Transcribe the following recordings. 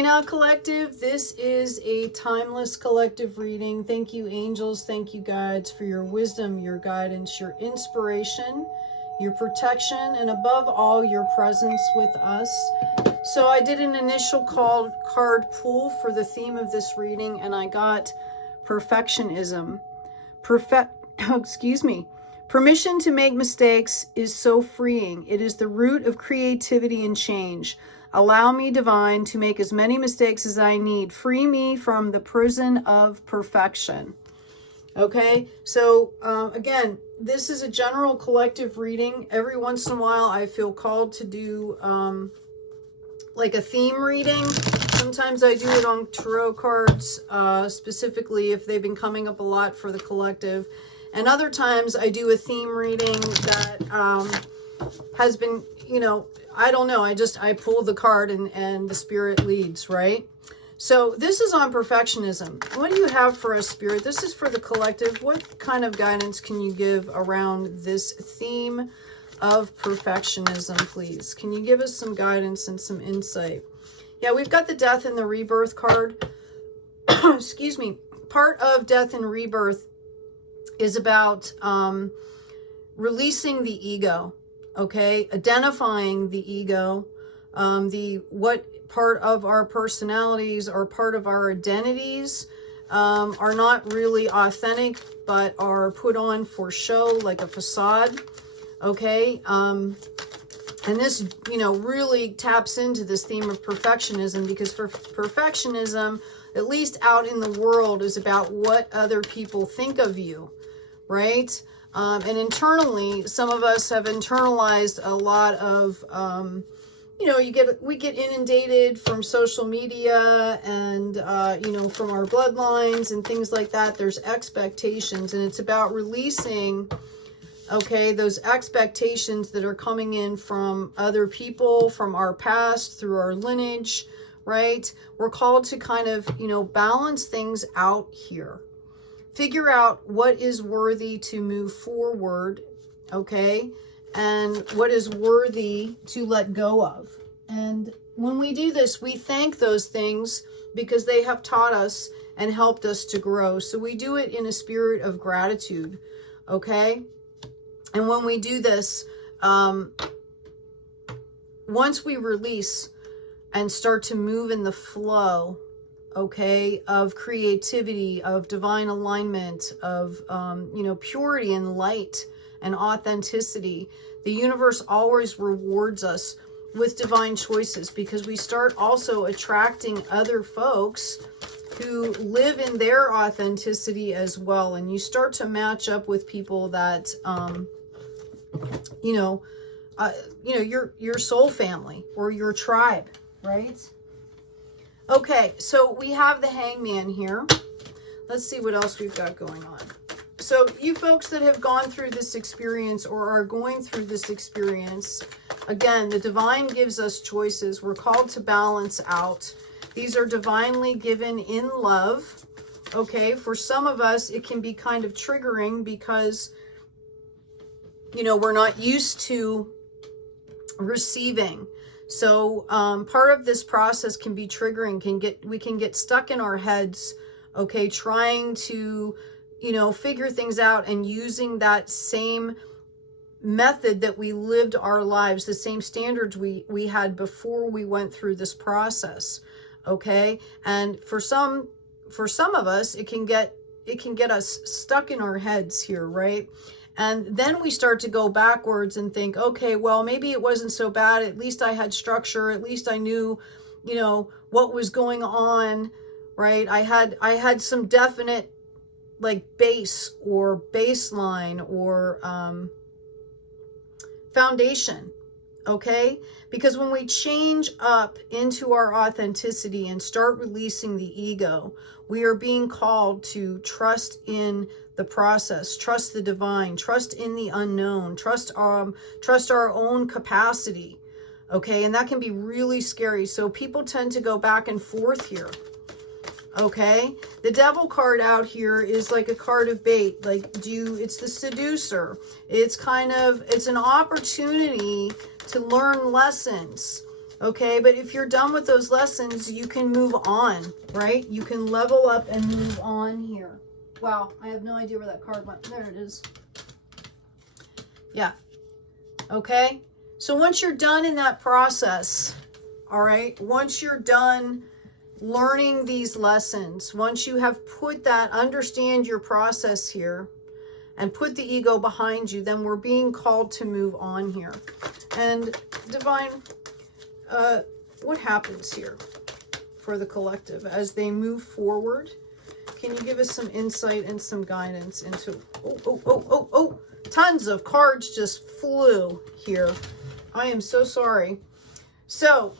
Dana Collective, this is a timeless collective reading. Thank you, angels. Thank you, guides, for your wisdom, your guidance, your inspiration, your protection, and above all, your presence with us. So I did an initial card pull for the theme of this reading, and I got perfectionism. Excuse me. Permission to make mistakes is so freeing. It is the root of creativity and change. Allow me, divine, to make as many mistakes as I need. Free me from the prison of perfection. Okay, so again, this is a general collective reading. Every once in a while, I feel called to do like a theme reading. Sometimes I do it on tarot cards, specifically if they've been coming up a lot for the collective. And other times I do a theme reading that has been, you know, I don't know. I pull the card and the spirit leads, right? So this is on perfectionism. What do you have for us, Spirit? This is for the collective. What kind of guidance can you give around this theme of perfectionism, please? Can you give us some guidance and some insight? Yeah, we've got the death and the rebirth card. Excuse me. Part of death and rebirth is about releasing the ego. Okay, identifying the ego, what part of our personalities or part of our identities are not really authentic, but are put on for show, like a facade. Okay, and this, you know, really taps into this theme of perfectionism, because for perfectionism, at least out in the world, is about what other people think of you, right? And internally, some of us have internalized a lot of, you know, we get inundated from social media and, you know, from our bloodlines and things like that. There's expectations, and it's about releasing, okay, those expectations that are coming in from other people, from our past, through our lineage, right? We're called to kind of, you know, balance things out here. Figure out what is worthy to move forward, okay? And what is worthy to let go of. And when we do this, we thank those things because they have taught us and helped us to grow. So we do it in a spirit of gratitude, okay? And when we do this, once we release and start to move in the flow, okay, of creativity, of divine alignment, of, you know, purity and light and authenticity, the universe always rewards us with divine choices, because we start also attracting other folks who live in their authenticity as well. And you start to match up with people that, you know, your soul family or your tribe, right? Okay, so we have the Hangman here. Let's see what else we've got going on. So you folks that have gone through this experience or are going through this experience, again, the divine gives us choices. We're called to balance out. These are divinely given in love. Okay, for some of us, it can be kind of triggering because, you know, we're not used to receiving. So part of this process can be triggering, we can get stuck in our heads, okay, trying to, you know, figure things out and using that same method that we lived our lives, the same standards we had before we went through this process, okay? And for some of us, it can get us stuck in our heads here, right? And then we start to go backwards and think, okay, well, maybe it wasn't so bad. At least I had structure. At least I knew, you know, what was going on, right? I had some definite like base or baseline or foundation, okay? Because when we change up into our authenticity and start releasing the ego, we are being called to trust in the process, trust the divine, trust in the unknown, trust our own capacity, okay? And that can be really scary. So people tend to go back and forth here, okay? The devil card out here is like a card of bait. Like, it's the seducer. It's an opportunity to learn lessons, Okay, but if you're done with those lessons, you can move on, right? You can level up and move on here. Wow, I have no idea where that card went. There it is. Yeah. Okay, so once you're done in that process, all right, once you're done learning these lessons, once you have put that, understand your process here, and put the ego behind you, then we're being called to move on here. And Divine, what happens here for the collective as they move forward? Can you give us some insight and some guidance into, tons of cards just flew here. I am so sorry. So,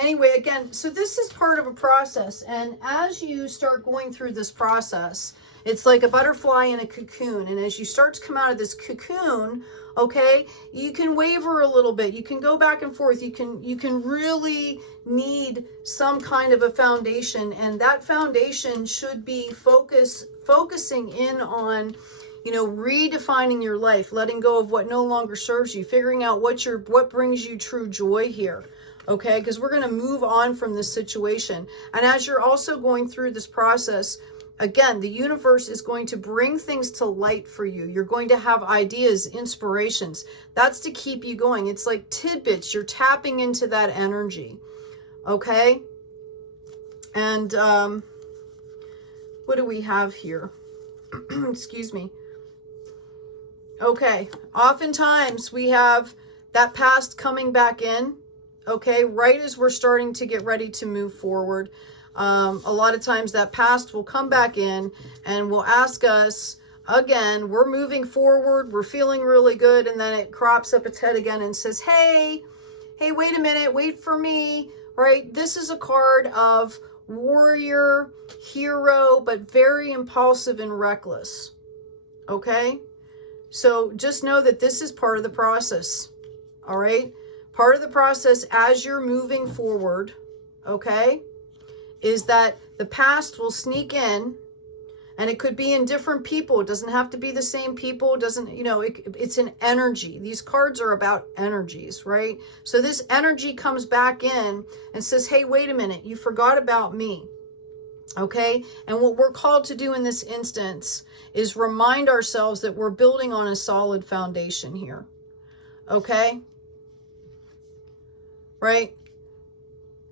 anyway, again, so this is part of a process. And as you start going through this process, it's like a butterfly in a cocoon. And as you start to come out of this cocoon, okay, you can waver a little bit. You can go back and forth. You can really need some kind of a foundation. And that foundation should be focusing in on, you know, redefining your life, letting go of what no longer serves you, figuring out what brings you true joy here. Okay, because we're going to move on from this situation. And as you're also going through this process, again, the universe is going to bring things to light for you. You're going to have ideas, inspirations. That's to keep you going. It's like tidbits. You're tapping into that energy. Okay? And what do we have here? Excuse me. Okay. Oftentimes we have that past coming back in. Okay, right as we're starting to get ready to move forward. A lot of times that past will come back in and will ask us, again, we're moving forward, we're feeling really good, and then it crops up its head again and says, hey, wait a minute, wait for me, right? This is a card of warrior, hero, but very impulsive and reckless, okay? So just know that this is part of the process, all right? Part of the process as you're moving forward, okay, is that the past will sneak in, and it could be in different people. It doesn't have to be the same people. It doesn't, you know, it's an energy. These cards are about energies, right? So this energy comes back in and says, hey, wait a minute, you forgot about me, okay? And what we're called to do in this instance is remind ourselves that we're building on a solid foundation here, okay? Right?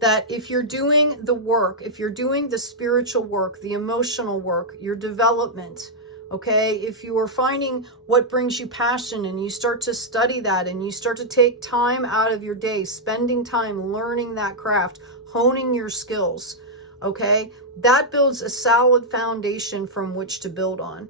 That if you're doing the work, if you're doing the spiritual work, the emotional work, your development, okay, if you are finding what brings you passion and you start to study that and you start to take time out of your day, spending time learning that craft, honing your skills, okay, that builds a solid foundation from which to build on.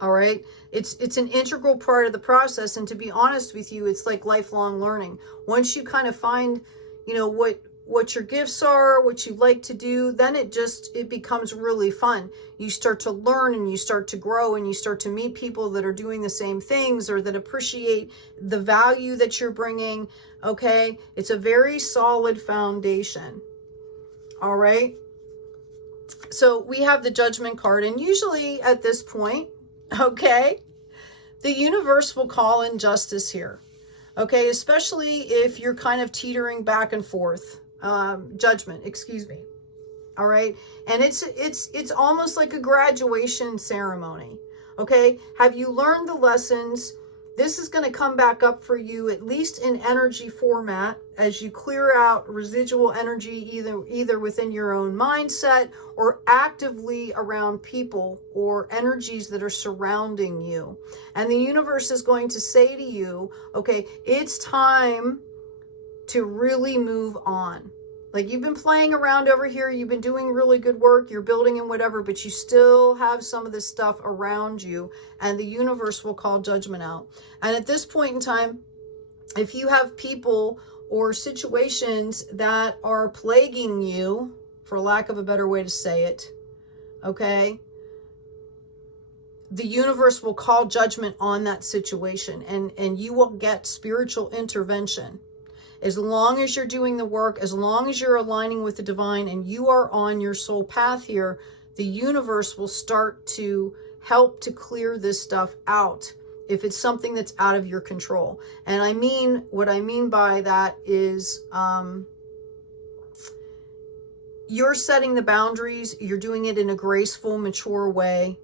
All right. It's an integral part of the process. And to be honest with you, it's like lifelong learning. Once you kind of find, you know, what your gifts are, what you like to do, then it becomes really fun. You start to learn and you start to grow and you start to meet people that are doing the same things or that appreciate the value that you're bringing. Okay. It's a very solid foundation. All right. So we have the Judgment card, and usually at this point, okay, the universe will call in justice here. Okay, especially if you're kind of teetering back and forth. Judgment, excuse me. All right, and it's almost like a graduation ceremony. Okay, have you learned the lessons? This is going to come back up for you, at least in energy format, as you clear out residual energy either within your own mindset or actively around people or energies that are surrounding you. And the universe is going to say to you, okay, it's time to really move on. Like, you've been playing around over here, you've been doing really good work, you're building and whatever, but you still have some of this stuff around you, and the universe will call judgment out. And at this point in time, if you have people or situations that are plaguing you, for lack of a better way to say it, okay, the universe will call judgment on that situation, and you will get spiritual intervention. As long as you're doing the work, as long as you're aligning with the divine and you are on your soul path here, the universe will start to help to clear this stuff out if it's something that's out of your control. And I mean, what I mean by that is you're setting the boundaries. You're doing it in a graceful, mature way.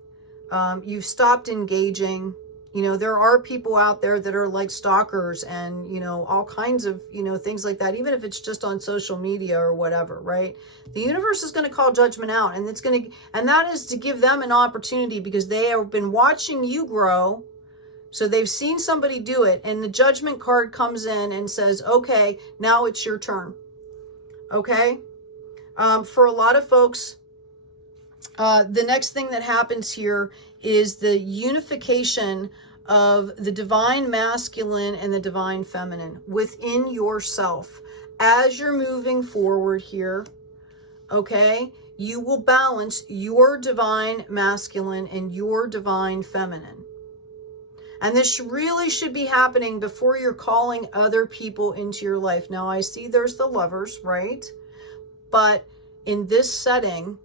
You've stopped engaging. You know, there are people out there that are like stalkers and, you know, all kinds of, you know, things like that, even if it's just on social media or whatever, right? The universe is going to call judgment out, and and that is to give them an opportunity, because they have been watching you grow. So they've seen somebody do it, and the judgment card comes in and says, okay, now it's your turn. Okay. For a lot of folks, the next thing that happens here is the unification of the divine masculine and the divine feminine within yourself. As you're moving forward here, okay, you will balance your divine masculine and your divine feminine. And this really should be happening before you're calling other people into your life. Now, I see there's the lovers, right? But in this setting,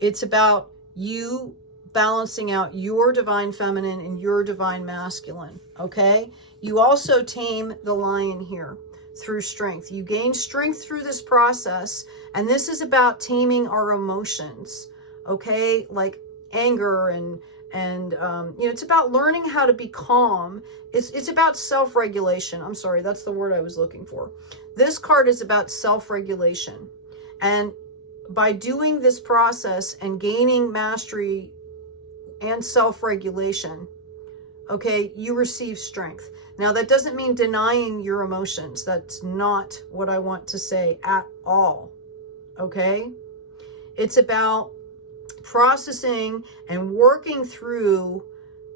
it's about you balancing out your divine feminine and your divine masculine, okay? You also tame the lion here through strength. You gain strength through this process, and this is about taming our emotions, okay? Like anger and you know, it's about learning how to be calm. It's about self-regulation. I'm sorry, that's the word I was looking for. This card is about self-regulation. And by doing this process and gaining mastery and self-regulation, okay, you receive strength. Now, that doesn't mean denying your emotions. That's not what I want to say at all, okay? It's about processing and working through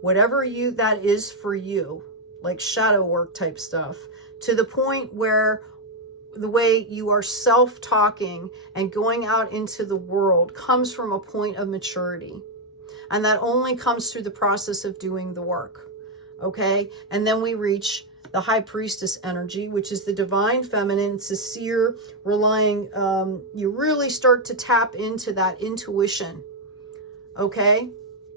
whatever that is for you, like shadow work type stuff, to the point where the way you are self-talking and going out into the world comes from a point of maturity. And that only comes through the process of doing the work. Okay? And then we reach the high priestess energy, which is the divine feminine. It's a seer, relying, you really start to tap into that intuition. Okay?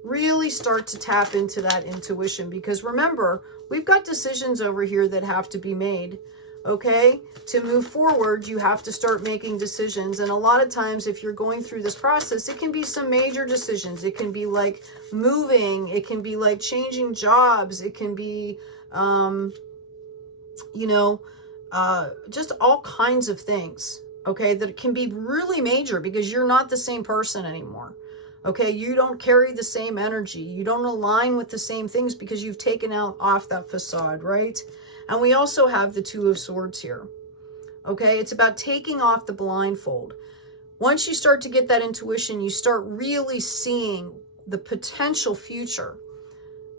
Really start to tap into that intuition, because remember, we've got decisions over here that have to be made. Okay, to move forward, you have to start making decisions. And a lot of times, if you're going through this process, it can be some major decisions. It can be like moving. It can be like changing jobs. It can be, you know, just all kinds of things. Okay, that can be really major, because you're not the same person anymore. Okay, you don't carry the same energy. You don't align with the same things because you've taken off that facade, right? And we also have the Two of Swords here. Okay, it's about taking off the blindfold. Once you start to get that intuition, you start really seeing the potential future,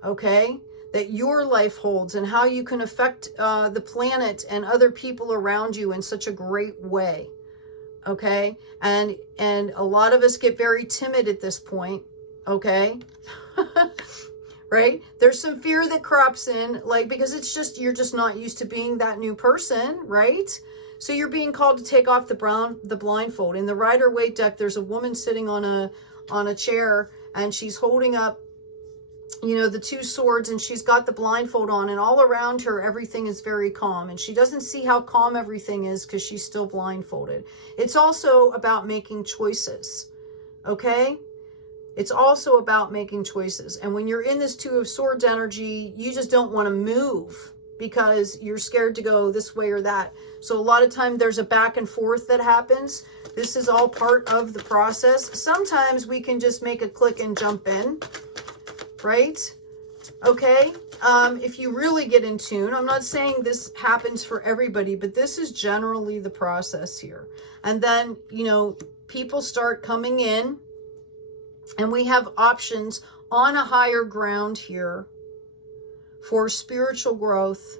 okay, that your life holds, and how you can affect the planet and other people around you in such a great way. Okay, and a lot of us get very timid at this point. Okay. Right? There's some fear that crops in, like, because you're just not used to being that new person, right? So you're being called to take off the blindfold. In the Rider-Waite deck, there's a woman sitting on a chair, and she's holding up, you know, the two swords, and she's got the blindfold on, and all around her, everything is very calm, and she doesn't see how calm everything is because she's still blindfolded. It's also about making choices, okay? It's also about making choices. And when you're in this Two of Swords energy, you just don't want to move because you're scared to go this way or that. So a lot of time there's a back and forth that happens. This is all part of the process. Sometimes we can just make a click and jump in, right? Okay. If you really get in tune, I'm not saying this happens for everybody, but this is generally the process here. And then, you know, people start coming in, and we have options on a higher ground here for spiritual growth,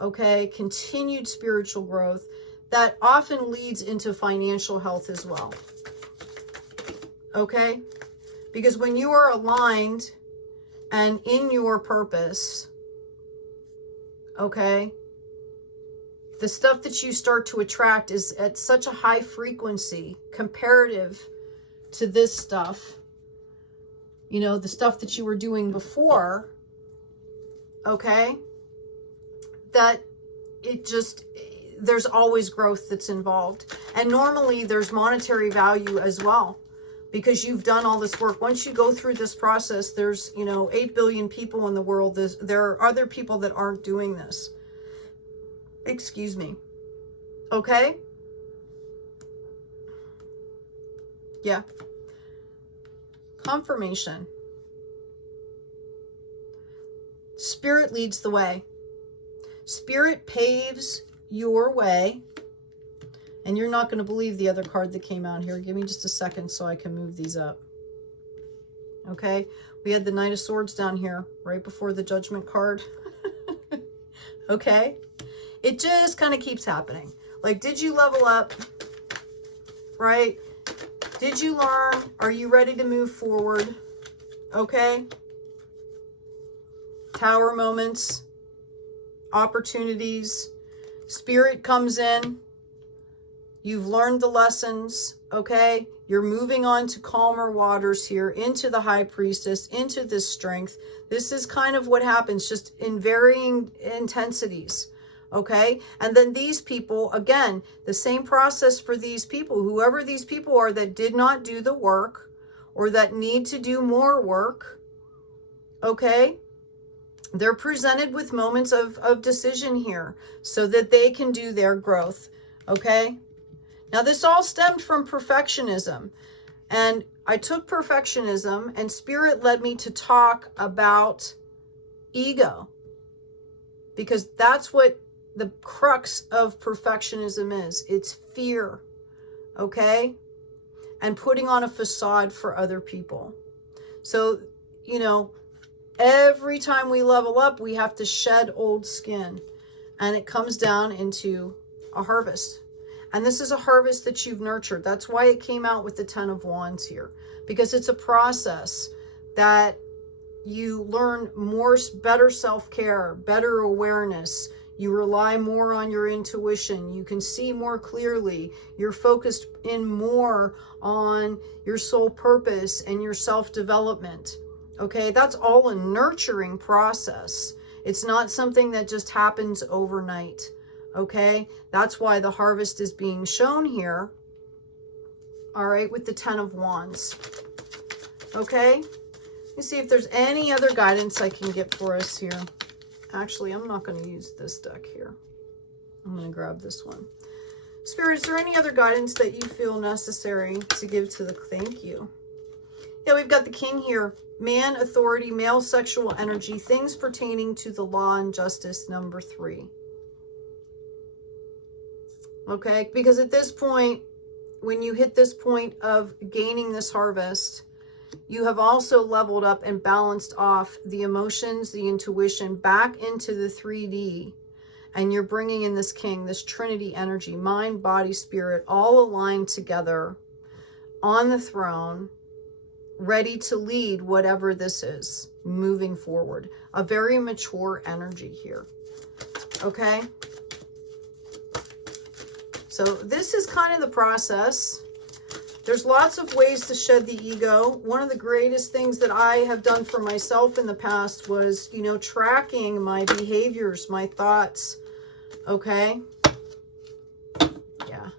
okay? Continued spiritual growth that often leads into financial health as well, okay? Because when you are aligned and in your purpose, okay, the stuff that you start to attract is at such a high frequency comparative to this stuff. You know, the stuff that you were doing before, okay, that it just, there's always growth that's involved. And normally there's monetary value as well, because you've done all this work. Once you go through this process, there's, you know, 8 billion people in the world. There are other people that aren't doing this. Excuse me. Okay? Yeah. Confirmation. Spirit leads the way. Spirit paves your way. And you're not going to believe the other card that came out here. Give me just a second so I can move these up. Okay? We had the Knight of Swords down here right before the Judgment card. Okay? It just kind of keeps happening. Like, did you level up? Right? Did you learn? Are you ready to move forward? Okay? Tower moments, opportunities, Spirit comes in. You've learned the lessons, okay? You're moving on to calmer waters here, into the High Priestess, into this strength. This is kind of what happens, just in varying intensities, okay? And then these people, again, the same process for these people, whoever these people are that did not do the work or that need to do more work, okay? They're presented with moments of decision here so that they can do their growth, okay? Now, this all stemmed from perfectionism. And I took perfectionism, and Spirit led me to talk about ego, because that's what the crux of perfectionism is. It's fear, okay? And putting on a facade for other people. So, you know, every time we level up, we have to shed old skin, and it comes down into a harvest. And this is a harvest that you've nurtured. That's why it came out with the 10 of Wands here, because it's a process that you learn more, better self-care, better awareness. You rely more on your intuition. You can see more clearly. You're focused in more on your soul purpose and your self-development. Okay, that's all a nurturing process. It's not something that just happens overnight. Okay, that's why the harvest is being shown here. All right, with the 10 of Wands. Okay, let me see if there's any other guidance I can get for us here. Actually, I'm not going to use this deck here. I'm going to grab this one. Spirit, is there any other guidance that you feel necessary to give to the thank you? Yeah, we've got the King here. Man, authority, male sexual energy, things pertaining to the law and justice, number 3. Okay, because at this point, when you hit this point of gaining this harvest, you have also leveled up and balanced off the emotions, the intuition back into the 3D. And you're bringing in this King, this Trinity energy, mind, body, spirit, all aligned together on the throne, ready to lead whatever this is, moving forward. A very mature energy here. Okay? So this is kind of the process. There's lots of ways to shed the ego. One of the greatest things that I have done for myself in the past was, you know, tracking my behaviors, my thoughts. Okay? Yeah.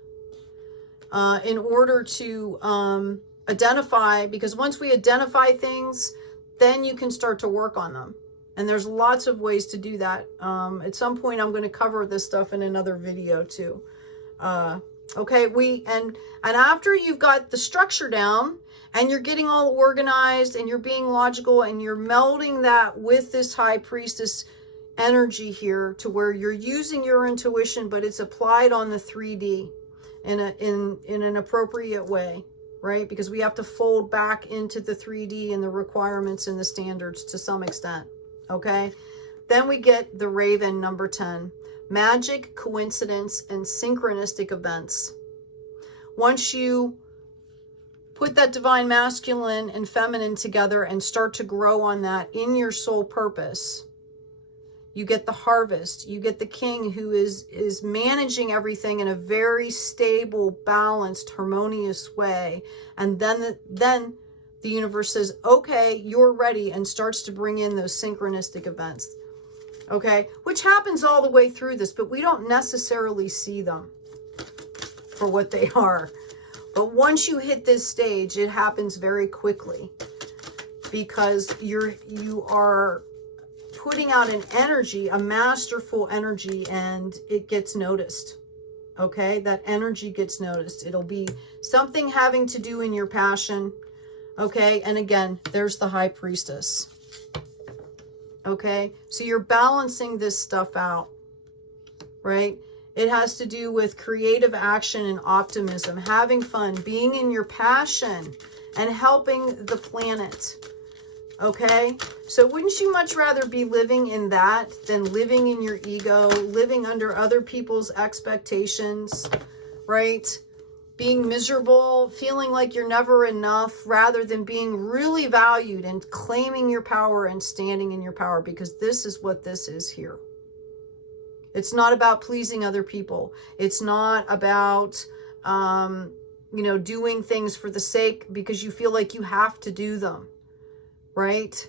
In order to identify, because once we identify things, then you can start to work on them. And there's lots of ways to do that. At some point, I'm going to cover this stuff in another video too. Okay, and after you've got the structure down and you're getting all organized and you're being logical and you're melding that with this High Priestess energy here to where you're using your intuition, but it's applied on the 3D in an appropriate way, right? Because we have to fold back into the 3D and the requirements and the standards to some extent. Okay, then we get the Raven, number 10. Magic, coincidence, and synchronistic events. Once you put that divine masculine and feminine together and start to grow on that in your soul purpose, you get the harvest. You get the King who is managing everything in a very stable, balanced, harmonious way. And then the universe says, okay, you're ready, and starts to bring in those synchronistic events. Okay, which happens all the way through this, but we don't necessarily see them for what they are. But once you hit this stage, it happens very quickly, because you are putting out an energy, a masterful energy, and it gets noticed. Okay, that energy gets noticed. It'll be something having to do in your passion. Okay, and again, there's the High Priestess. Okay, so you're balancing this stuff out, right? It has to do with creative action and optimism, having fun, being in your passion, and helping the planet. Okay, so wouldn't you much rather be living in that than living in your ego, living under other people's expectations, right? Being miserable, feeling like you're never enough, rather than being really valued and claiming your power and standing in your power, because this is what this is here. It's not about pleasing other people. It's not about, you know, doing things for the sake because you feel like you have to do them, right?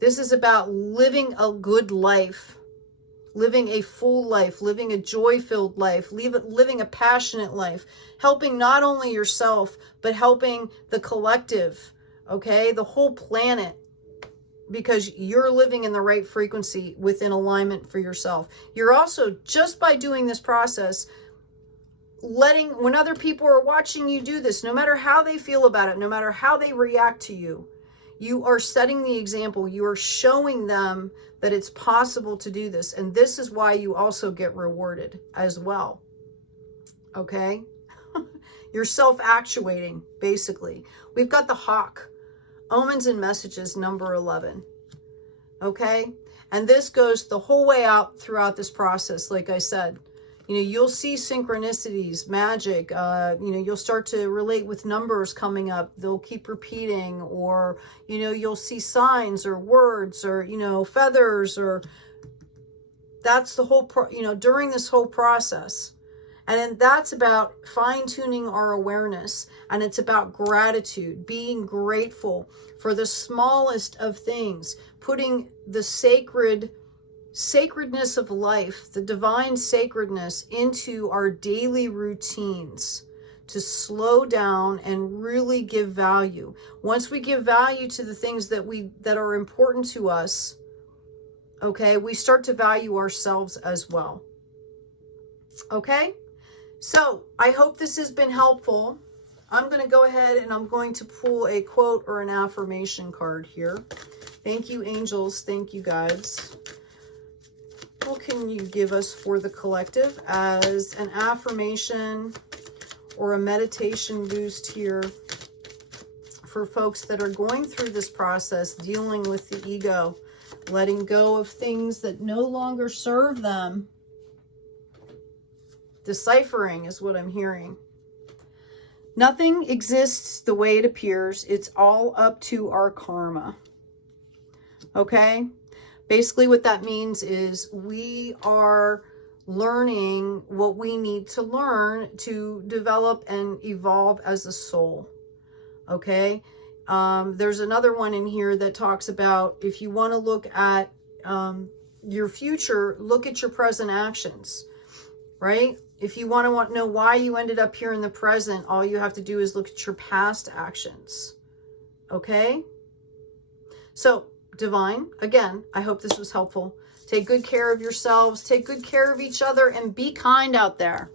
This is about living a good life, living a full life, living a joy-filled life, living a passionate life, helping not only yourself, but helping the collective, okay, the whole planet, because you're living in the right frequency within alignment for yourself. You're also, just by doing this process, letting, when other people are watching you do this, no matter how they feel about it, no matter how they react to you, you are setting the example. You are showing them that it's possible to do this. And this is why you also get rewarded as well. Okay? You're self-actuating, basically. We've got the Hawk. Omens and Messages, number 11. Okay? And this goes the whole way out throughout this process, like I said. You know, you'll see synchronicities, magic. You know, you'll start to relate with numbers coming up. They'll keep repeating, or, you know, you'll see signs or words or, you know, feathers, or that's the whole, you know, during this whole process. And then that's about fine-tuning our awareness. And it's about gratitude, being grateful for the smallest of things, putting the sacredness of life, the divine sacredness, into our daily routines to slow down and really give value. Once we give value to the things that are important to us, okay, we start to value ourselves as well. Okay? So I hope this has been helpful. I'm going to go ahead and I'm going to pull a quote or an affirmation card here. Thank you, angels. Thank you, guides. What can you give us for the collective as an affirmation or a meditation boost here for folks that are going through this process, dealing with the ego, letting go of things that no longer serve them? Deciphering is what I'm hearing. Nothing exists the way it appears. It's all up to our karma. Okay? Basically what that means is we are learning what we need to learn to develop and evolve as a soul. Okay? There's another one in here that talks about, if you want to look at your future, look at your present actions. Right? If you want to know why you ended up here in the present, all you have to do is look at your past actions. Okay? So, Divine, again, I hope this was helpful. Take good care of yourselves. Take good care of each other, and be kind out there.